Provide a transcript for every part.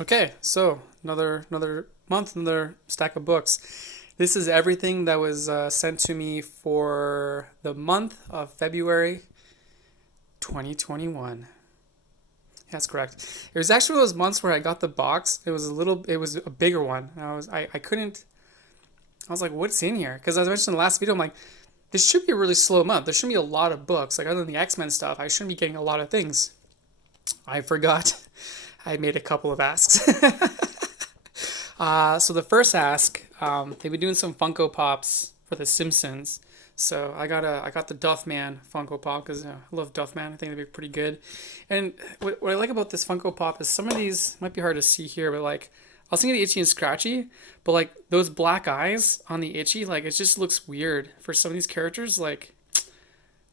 Okay, so another month, another stack of books. This is everything that was sent to me for the month of February 2021. That's correct. It was actually those months where I got the box. It was a bigger one. I couldn't. I was like, what's in here? Because as I mentioned in the last video, I'm like, this should be a really slow month. There shouldn't be a lot of books. Like other than the X-Men stuff, I shouldn't be getting a lot of things. I forgot. I made a couple of asks. So the first ask, they've been doing some Funko Pops for The Simpsons. So I got the Duff Man Funko Pop because I love Duff Man. I think they'd be pretty good. And what I like about this Funko Pop is some of these might be hard to see here, but like I was thinking the Itchy and Scratchy, but like those black eyes on the Itchy, like it just looks weird for some of these characters. Like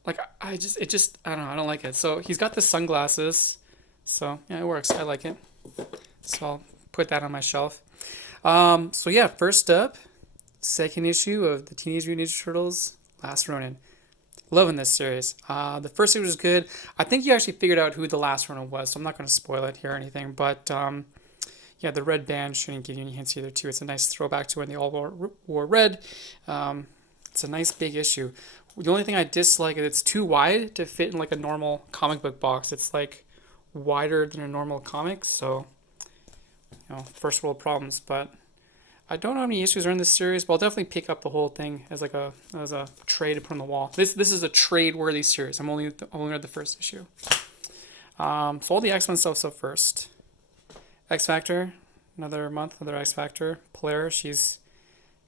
I don't know, I don't like it. So he's got the sunglasses. So yeah, it works. I like it. So I'll put that on my shelf. So yeah, first up, second issue of the Teenage Mutant Ninja Turtles, Last Ronin. Loving this series. The first issue was good. I think you actually figured out who the Last Ronin was, so I'm not going to spoil it here or anything. But yeah, the red band shouldn't give you any hints either, too. It's a nice throwback to when they all wore red. It's a nice big issue. The only thing I dislike is it's too wide to fit in like a normal comic book box. It's like wider than a normal comic, so first world problems. But I don't know how many issues are in this series, but I'll definitely pick up the whole thing as like a trade to put on the wall. This is a trade worthy series. I'm only read the first issue. So all the X-Men stuff first. X Factor, another month, another X Factor. Polaris, she's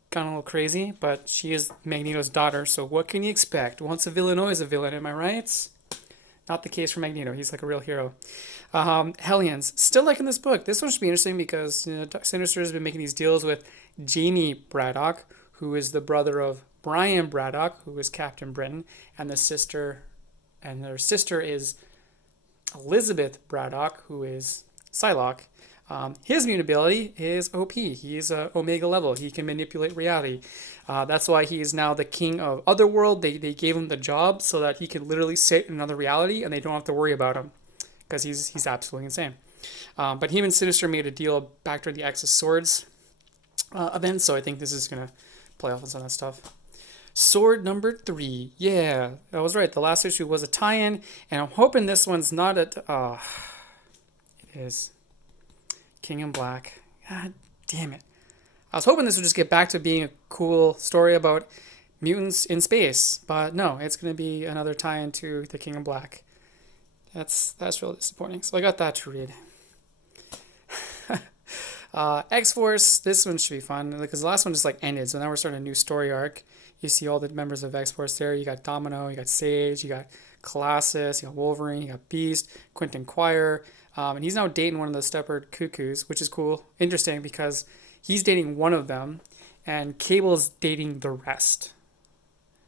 gone a little crazy, but she is Magneto's daughter, so what can you expect? Once a villain, always a villain, am I right? Not the case for Magneto. He's like a real hero. Hellions. Still liking this book. This one should be interesting because Sinister has been making these deals with Jamie Braddock, who is the brother of Brian Braddock, who is Captain Britain, and their sister is Elizabeth Braddock, who is Psylocke. His mutability is OP. He's Omega level. He can manipulate reality. That's why he is now the king of Otherworld. They gave him the job so that he can literally sit in another reality and they don't have to worry about him because he's absolutely insane. But him and Sinister made a deal back during the X of Swords event, so I think this is going to play off on some of that stuff. Sword number 3. Yeah, I was right. The last issue was a tie-in, and I'm hoping this one's not it is. King in Black. God damn it. I was hoping this would just get back to being a cool story about mutants in space, but no, it's going to be another tie-in to the King in Black. That's really disappointing. So I got that to read. X-Force, this one should be fun because the last one just like ended, so now we're starting a new story arc. You see all the members of X-Force there. You got Domino, you got Sage, you got Colossus, you got Wolverine, you got Beast, Quentin Quire. And he's now dating one of the Stepford Cuckoos, which is cool. Interesting because he's dating one of them and Cable's dating the rest.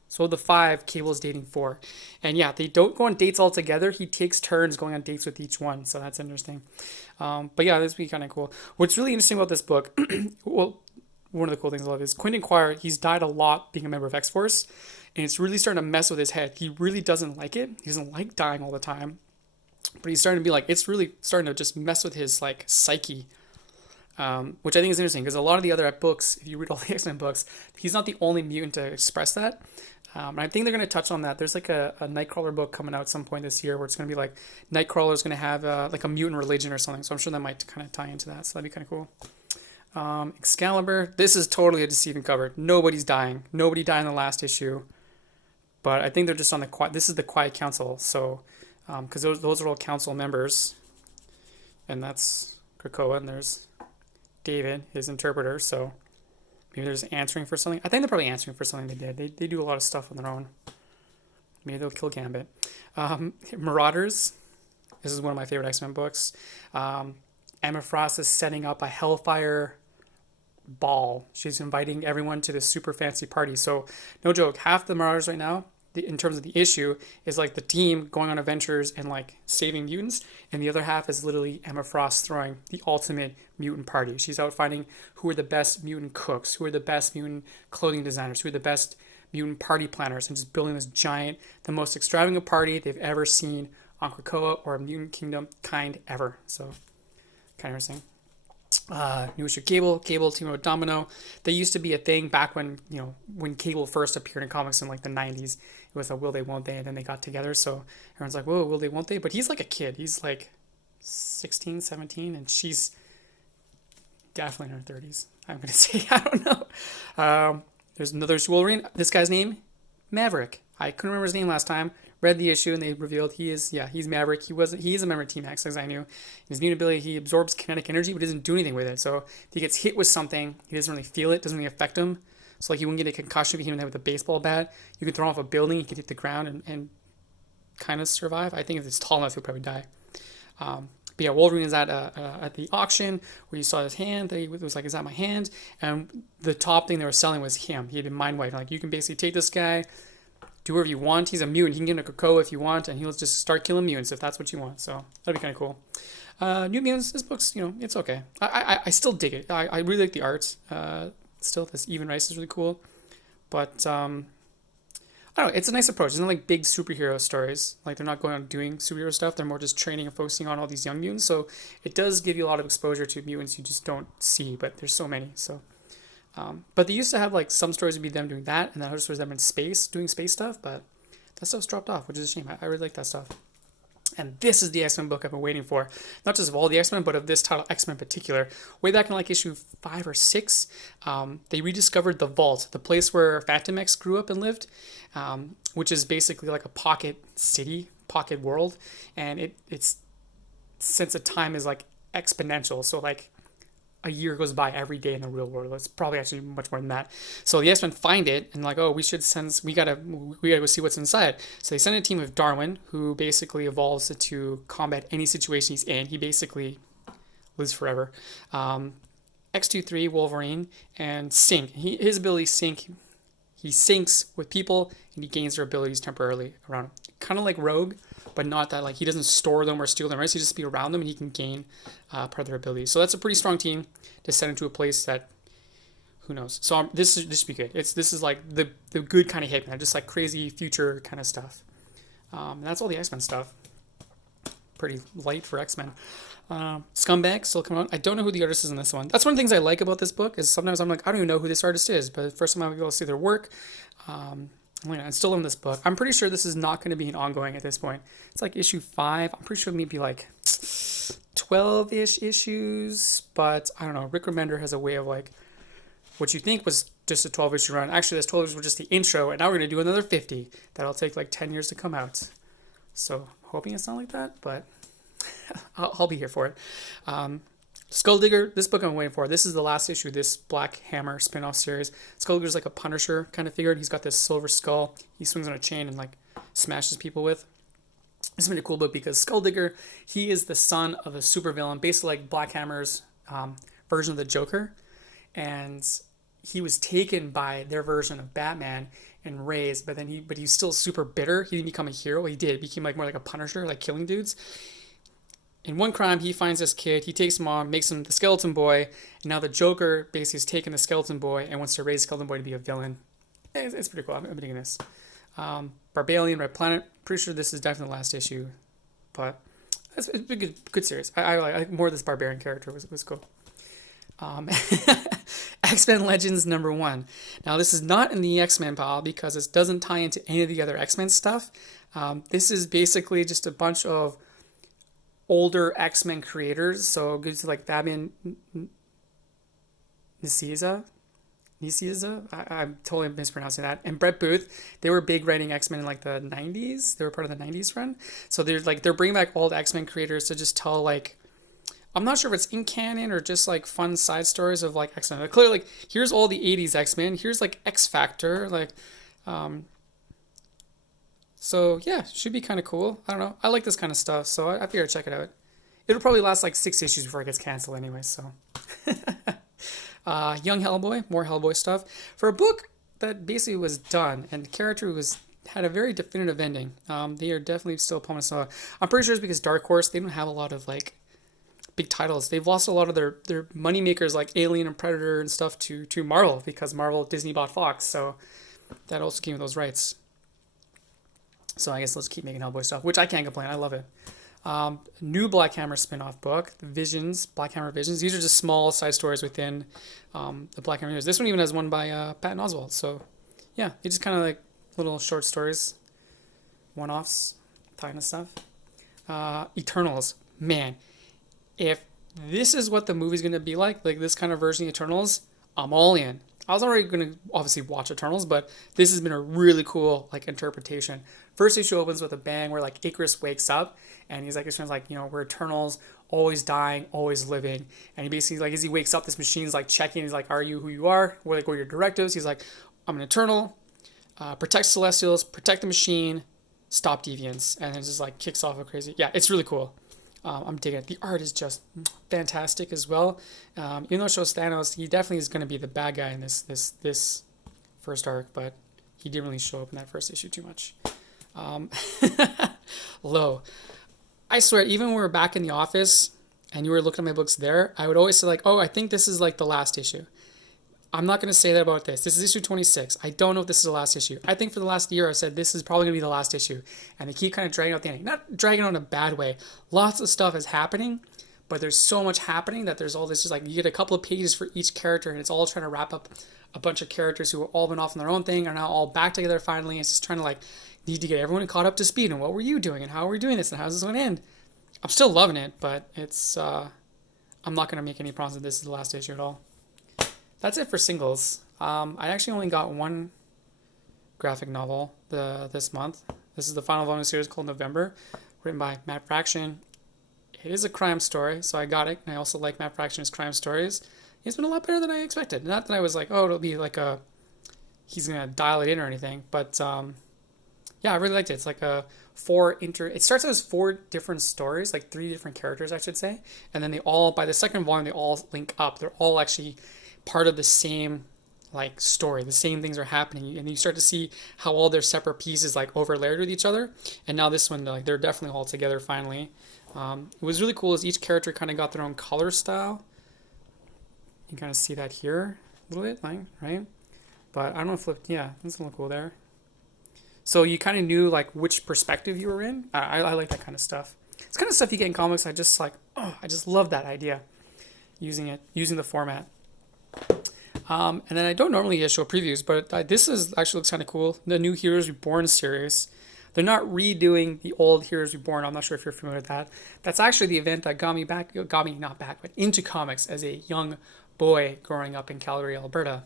So the 5, Cable's dating 4. And yeah, they don't go on dates all together. He takes turns going on dates with each one. So that's interesting. But yeah, this would be kind of cool. What's really interesting about this book, well, one of the cool things I love is Quentin Quire, he's died a lot being a member of X-Force. And it's really starting to mess with his head. He really doesn't like it. He doesn't like dying all the time. But he's starting to be like, it's really starting to just mess with his like psyche, which I think is interesting because a lot of the other books, if you read all the X-Men books, he's not the only mutant to express that. And I think they're going to touch on that. There's like a Nightcrawler book coming out at some point this year where it's going to be like Nightcrawler is going to have like a mutant religion or something. So I'm sure that might kind of tie into that. So that'd be kind of cool. Excalibur, this is totally a deceiving cover. Nobody's dying. Nobody died in the last issue. But I think they're just on the quiet. This is the Quiet Council. So because those are all council members, and that's Krakoa, and there's David, his interpreter, so maybe they're just answering for something. I think they're probably answering for something they did. They do a lot of stuff on their own. Maybe they'll kill Gambit. Marauders, this is one of my favorite X-Men books. Emma Frost is setting up a Hellfire ball. She's inviting everyone to this super fancy party. So, no joke, half the Marauders right now, in terms of the issue, is like the team going on adventures and like saving mutants, and the other half is literally Emma Frost throwing the ultimate mutant party. She's out finding who are the best mutant cooks, who are the best mutant clothing designers, who are the best mutant party planners, and just building this giant, the most extravagant party they've ever seen on Krakoa or a mutant kingdom kind ever. So kind of interesting. New issue Cable team with Domino. They used to be a thing back when when Cable first appeared in comics in like the 90s. It was a will they won't they, and then they got together. So everyone's like, whoa, will they won't they? But he's like a kid. He's like 16, 17, and she's definitely in her 30s. I'm gonna say I don't know. There's another Wolverine. This guy's name Maverick. I couldn't remember his name last time. Read the issue and they revealed he's Maverick. He's a member of Team X, as I knew. His mutant ability, he absorbs kinetic energy but doesn't do anything with it. So if he gets hit with something, he doesn't really feel it, doesn't really affect him. So like he wouldn't get a concussion if he hit him with a baseball bat. You can throw him off a building, he could hit the ground and kind of survive. I think if it's tall enough, he'll probably die. But yeah, Wolverine is at the auction where you saw his hand. It was like, is that my hand? And the top thing they were selling was him. He had been mind wiped. Like you can basically take this guy, do whatever you want. He's a mutant. He can get a Cocoa if you want, and he'll just start killing mutants if that's what you want. So that'd be kind of cool. New Mutants, this book's, it's okay. I still dig it. I really like the art. Still, this Even Rice is really cool. But, I don't know, it's a nice approach. It's not like big superhero stories. Like, they're not going on doing superhero stuff. They're more just training and focusing on all these young mutants. So it does give you a lot of exposure to mutants you just don't see, but there's so many. So, but they used to have, like, some stories would be them doing that, and then other stories them in space, doing space stuff, but that stuff's dropped off, which is a shame. I really like that stuff. And this is the X-Men book I've been waiting for. Not just of all the X-Men, but of this title, X-Men in particular. Way back in like issue 5 or 6, they rediscovered the Vault, the place where Phantom X grew up and lived, which is basically like a pocket city, pocket world. And it's sense of time is like exponential. So like a year goes by every day in the real world. It's probably actually much more than that. So the X-Men find it and like, oh, we gotta go see what's inside. So they send a team of Darwin, who basically evolves to combat any situation he's in. He basically lives forever. X-23, Wolverine, and Sync. His ability Sync. He syncs with people and he gains their abilities temporarily around him. Kind of like Rogue, but not that like he doesn't store them or steal them, right? So he just be around them and he can gain part of their abilities. So that's a pretty strong team to send into a place that who knows. So this should be good. This is like the good kind of Hitman, just like crazy future kind of stuff. And that's all the X-Men stuff. Pretty light for X-Men. Scumbag still coming out. I don't know who the artist is in this one. That's one of the things I like about this book is sometimes I'm like, I don't even know who this artist is, but the first time I'll be able to see their work. I'm still in this book. I'm pretty sure this is not going to be an ongoing at this point. It's like issue 5. I'm pretty sure maybe like 12-ish issues, but I don't know. Rick Remender has a way of like what you think was just a 12-issue run. Actually, this 12 issues were just the intro, and now we're going to do another 50. That'll take like 10 years to come out. So hoping it's not like that, but I'll be here for it. Skulldigger, this book I'm waiting for. This is the last issue of this Black Hammer spin-off series. Skulldigger's like a Punisher kind of figure. He's got this silver skull he swings on a chain and like smashes people with. This has been a cool book because Skulldigger, he is the son of a supervillain, basically like Black Hammer's version of the Joker. And he was taken by their version of Batman and raised, but he's still super bitter. He didn't become a hero. He did. He became like more like a Punisher, like killing dudes. In one crime, he finds this kid, he takes him on, makes him the Skeleton Boy, and now the Joker basically has taken the Skeleton Boy and wants to raise Skeleton Boy to be a villain. It's pretty cool. I'm digging this. Barbalian, Red Planet. Pretty sure this is definitely the last issue, but it's a good series. I like more of this Barbarian character. Was cool. X-Men Legends #1. Now, this is not in the X-Men pile because it doesn't tie into any of the other X-Men stuff. This is basically just a bunch of older X-Men creators, so it goes to like Fabian Nicieza. I'm totally mispronouncing that. And Brett Booth, they were big writing X-Men in like the 90s. They were part of the 90s run. So they're bringing back old X-Men creators to just tell like, I'm not sure if it's in canon or just like fun side stories of like X-Men. Like, clearly, like here's all the 80s X-Men. Here's like X Factor. Like, so yeah, should be kind of cool. I don't know. I like this kind of stuff, so I figure I'd check it out. It'll probably last like 6 issues before it gets canceled anyway, so. Young Hellboy, more Hellboy stuff. For a book that basically was done and the character had a very definitive ending. They are definitely still pumping stuff out. I'm pretty sure it's because Dark Horse, they don't have a lot of like big titles. They've lost a lot of their money makers like Alien and Predator and stuff to Marvel because Disney bought Fox, so that also came with those rights. So I guess let's keep making Hellboy stuff, which I can't complain. I love it. New Black Hammer spin-off book, the Visions, Black Hammer Visions. These are just small side stories within the Black Hammer universe. This one even has one by Patton Oswalt. So yeah, it's just kind of like little short stories, one-offs, kind of stuff. Eternals, man, if this is what the movie's gonna be like this kind of version of Eternals, I'm all in. I was already gonna obviously watch Eternals, but this has been a really cool like interpretation. First issue opens with a bang where like Icarus wakes up and he's like, it's like, we're Eternals, always dying, always living. And he basically like as he wakes up, this machine's like checking. He's like, are you who you are? What are your directives? He's like, I'm an Eternal. Protect Celestials, protect the machine, stop deviants, and it just like kicks off a crazy. Yeah, it's really cool. I'm digging it. The art is just fantastic as well. Even though it shows Thanos, he definitely is going to be the bad guy in this first arc, but he didn't really show up in that first issue too much. Low. I swear, even when we were back in the office and you were looking at my books there, I would always say like, oh, I think this is like the last issue. I'm not going to say that about this. This is issue 26. I don't know if this is the last issue. I think for the last year, I said this is probably going to be the last issue. And they keep kind of dragging out the ending. Not dragging out in a bad way. Lots of stuff is happening, but there's so much happening that there's all this, just like you get a couple of pages for each character, and it's all trying to wrap up a bunch of characters who have all been off on their own thing, are now all back together finally. It's just trying to like, need to get everyone caught up to speed. And what were you doing? And how are we doing this? And how's this going to end? I'm still loving it, but it's, I'm not going to make any promises that this is the last issue at all. That's it for singles. I actually only got one graphic novel this month. This is the final volume of the series called November, written by Matt Fraction. It is a crime story, so I got it. And I also like Matt Fraction's crime stories. It's been a lot better than I expected. Not that I was like, oh, it'll be like he's going to dial it in or anything. But yeah, I really liked it. It's like it starts as 4 different stories, like 3 different characters, I should say. And then by the second volume, they all link up. They're all actually part of the same like story. The same things are happening, and you start to see how all their separate pieces like overlaid with each other. And now this one, like they're definitely all together finally. It was really cool as each character kind of got their own color style. You can kind of see that here a little bit, like, right? But I don't know if yeah, that's a little cool there. So you kind of knew like which perspective you were in. I like that kind of stuff. It's kind of stuff you get in comics. I just love that idea, using the format. And then I don't normally show previews, but this actually looks kind of cool. The new Heroes Reborn series. They're not redoing the old Heroes Reborn. I'm not sure if you're familiar with that. That's actually the event that got me not back, but into comics as a young boy growing up in Calgary, Alberta.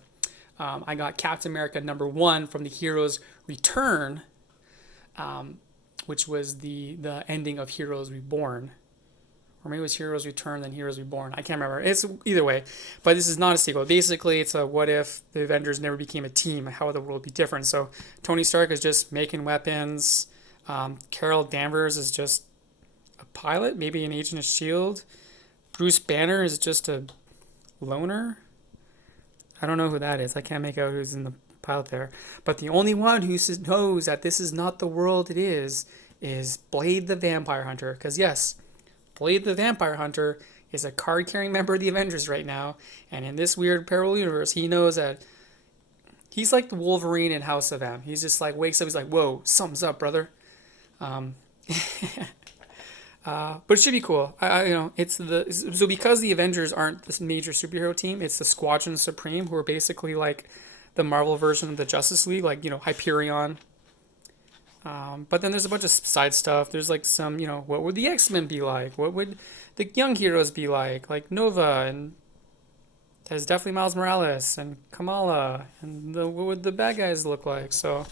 I got Captain America #1 from the Heroes Return, which was the ending of Heroes Reborn. Or maybe it was Heroes Return, then Heroes Reborn. I can't remember. It's either way. But this is not a sequel. Basically, it's a what if the Avengers never became a team? How would the world be different? So Tony Stark is just making weapons. Carol Danvers is just a pilot, maybe an agent of S.H.I.E.L.D. Bruce Banner is just a loner. I don't know who that is. I can't make out who's in the pilot there. But the only one who knows that this is not the world it is Blade the Vampire Hunter. Because yes, Blade the Vampire Hunter is a card-carrying member of the Avengers right now, and in this weird parallel universe, he knows that he's like the Wolverine in House of M. He's just like, wakes up, he's like, whoa, something's up, brother. But it should be cool. So because the Avengers aren't this major superhero team, it's the Squadron Supreme, who are basically like the Marvel version of the Justice League, like, Hyperion. But then there's a bunch of side stuff. There's like some, what would the X-Men be like? What would the young heroes be like? Like Nova, and there's definitely Miles Morales and Kamala, and what would the bad guys look like? So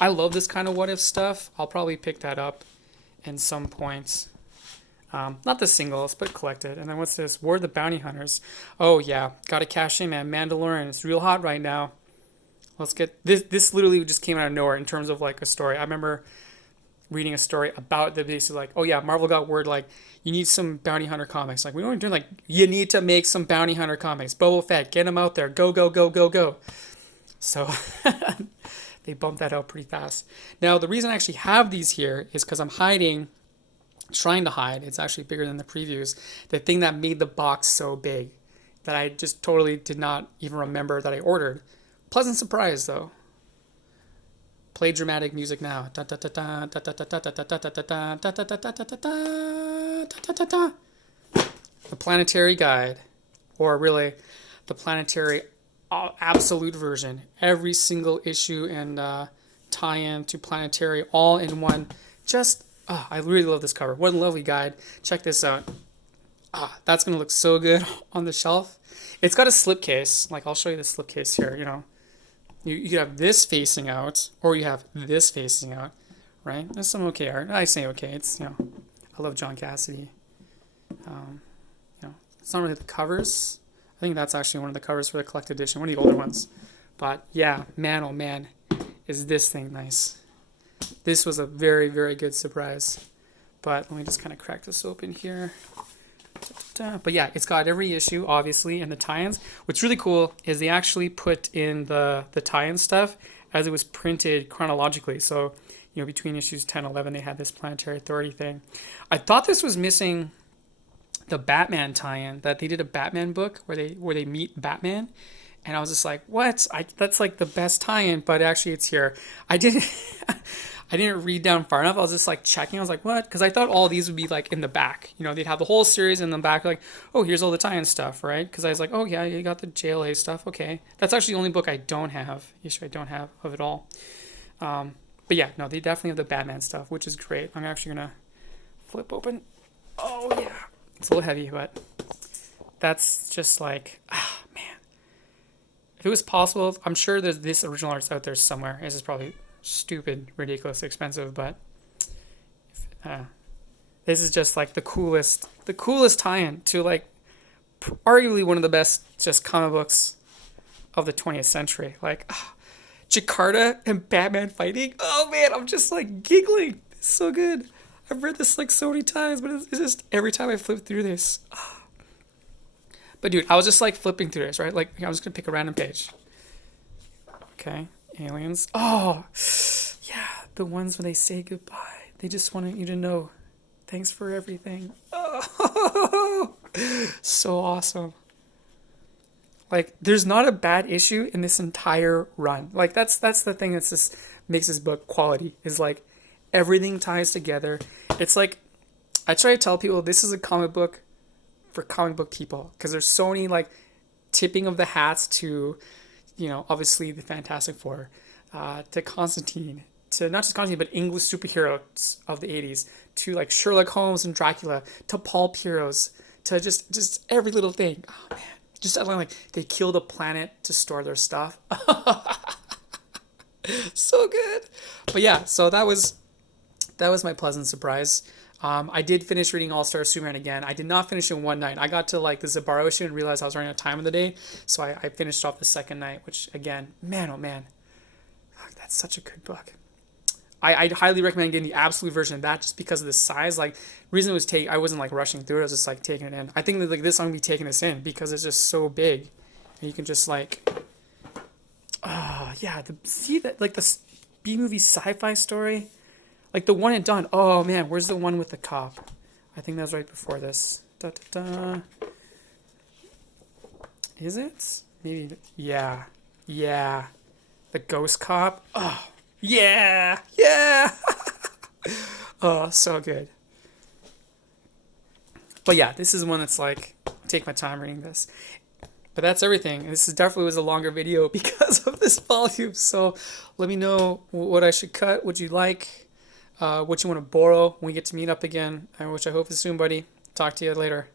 I love this kind of what if stuff. I'll probably pick that up in some points. Not the singles, but collected. And then what's this? War of the Bounty Hunters. Oh yeah, gotta cash in, man. Mandalorian, it's real hot right now. Let's get this literally just came out of nowhere in terms of like a story. I remember reading a story about the basically like, oh yeah, Marvel got word like you need some bounty hunter comics. Like we don't do like you need to make some bounty hunter comics. Boba Fett, get them out there. Go, go, go, go, go. So they bumped that out pretty fast. Now the reason I actually have these here is because I'm trying to hide. It's actually bigger than the previews. The thing that made the box so big that I just totally did not even remember that I ordered. Pleasant surprise, though. Play dramatic music now. The Planetary Guide, or really the Planetary Absolute version. Every single issue and tie-in to Planetary all in one. Just, I really love this cover. What a lovely guide. Check this out. That's going to look so good on the shelf. It's got a slipcase. Like, I'll show you the slipcase here, you know. You have this facing out, or you have this facing out, right? There's some okay art. I say okay. It's, you know, I love John Cassidy. You know, it's not really the covers. I think that's actually one of the covers for the collected edition, one of the older ones. But yeah, man, oh man, is this thing nice. This was a very, very good surprise. But let me just kind of crack this open here. But yeah, it's got every issue, obviously, and the tie-ins. What's really cool is they actually put in the tie-in stuff as it was printed chronologically. So, you know, between issues 10 and 11, they had this Planetary Authority thing. I thought this was missing the Batman tie-in, that they did a Batman book where they meet Batman. And I was just like, what? That's like the best tie-in, but actually it's here. I didn't read down far enough. I was just like checking. I was like, what? Because I thought all these would be like in the back. You know, they'd have the whole series in the back, like, oh, here's all the tie-in stuff, right? Because I was like, oh yeah, you got the JLA stuff. Okay, that's actually the only book I don't have, issue I don't have of it all. But yeah, no, they definitely have the Batman stuff, which is great. I'm actually gonna flip open. Oh yeah, it's a little heavy, but that's just like, man. If it was possible, I'm sure there's this original art's out there somewhere. This is probably stupid, ridiculous, expensive, but this is just like the coolest tie-in to like arguably one of the best just comic books of the 20th century. Like Jakarta and Batman fighting. Oh man, I'm just like giggling. It's so good. I've read this like so many times, but it's just every time I flip through this. But dude, I was just like flipping through this, right? Like I was gonna pick a random page. Okay. Aliens. Oh, yeah. The ones when they say goodbye. They just want you to know. Thanks for everything. Oh, so awesome. Like, there's not a bad issue in this entire run. Like, that's the thing that's just makes this book quality. Is like, everything ties together. It's like, I try to tell people this is a comic book for comic book people. Because there's so many, like, tipping of the hats to, you know, obviously the Fantastic Four, to Constantine, to not just Constantine, but English superheroes of the 80s, to like Sherlock Holmes and Dracula, to Paul Pieros, to just every little thing. Oh man, just like they killed a planet to store their stuff. So good. But yeah, so that was my pleasant surprise. I did finish reading All-Star Superman again. I did not finish in one night. I got to like the Zabaro issue and realized I was running out of time of the day. So I finished off the second night, which again, man, oh man. That's such a good book. I'd highly recommend getting the absolute version of that just because of the size. Like, reason it was I wasn't like rushing through it. I was just like taking it in. I think that like this I'm gonna be taking this in because it's just so big, and you can just like, yeah. See that like the B-movie sci-fi story. Like the one and done. Oh man, where's the one with the cop? I think that was right before this. Da, da, da. Is it? Maybe. Yeah. Yeah. The ghost cop. Oh, yeah. Yeah. Oh, so good. But yeah, this is one that's like, take my time reading this. But that's everything. This is definitely was a longer video because of this volume. So let me know what I should cut, what you like. What you want to borrow when we get to meet up again, which I hope is soon, buddy. Talk to you later.